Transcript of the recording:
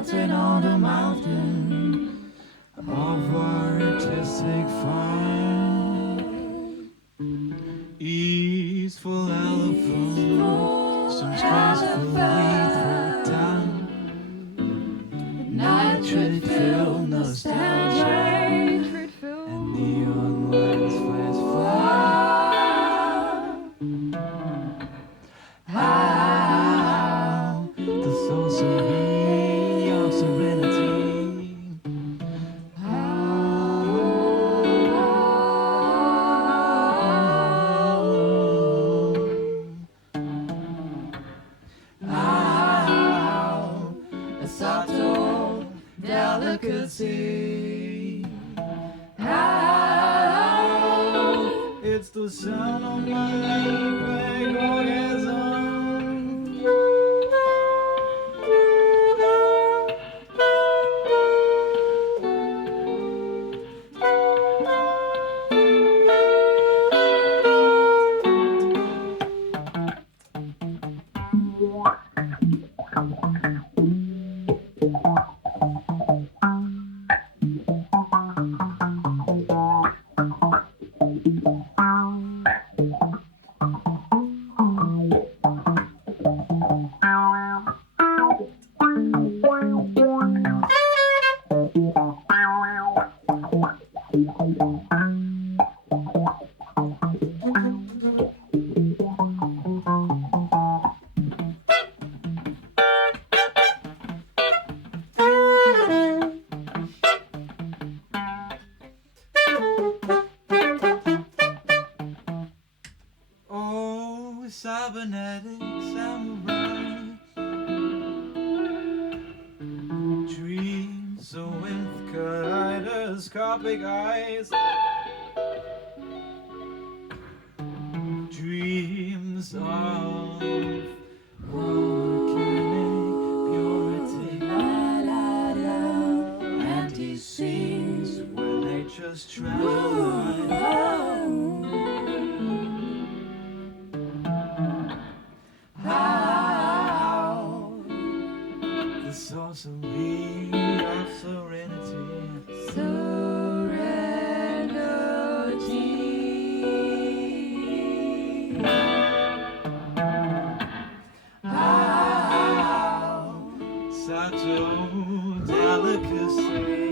mountain on the mountain of artistic fire. Easeful elephant, some graceful through time. Nitrate-filled nostalgia, and neon lights flash fire. How the sorcery of serenity. How a subtle delicacy. How it's the sound of my late orgasm. Oh, cybernetic samurai, dreams so with kaleidoscopic eyes, dreams of volcanic purity, anti-scenes where nature's transformed. How the sorcery of serenity. How subtle delicacy.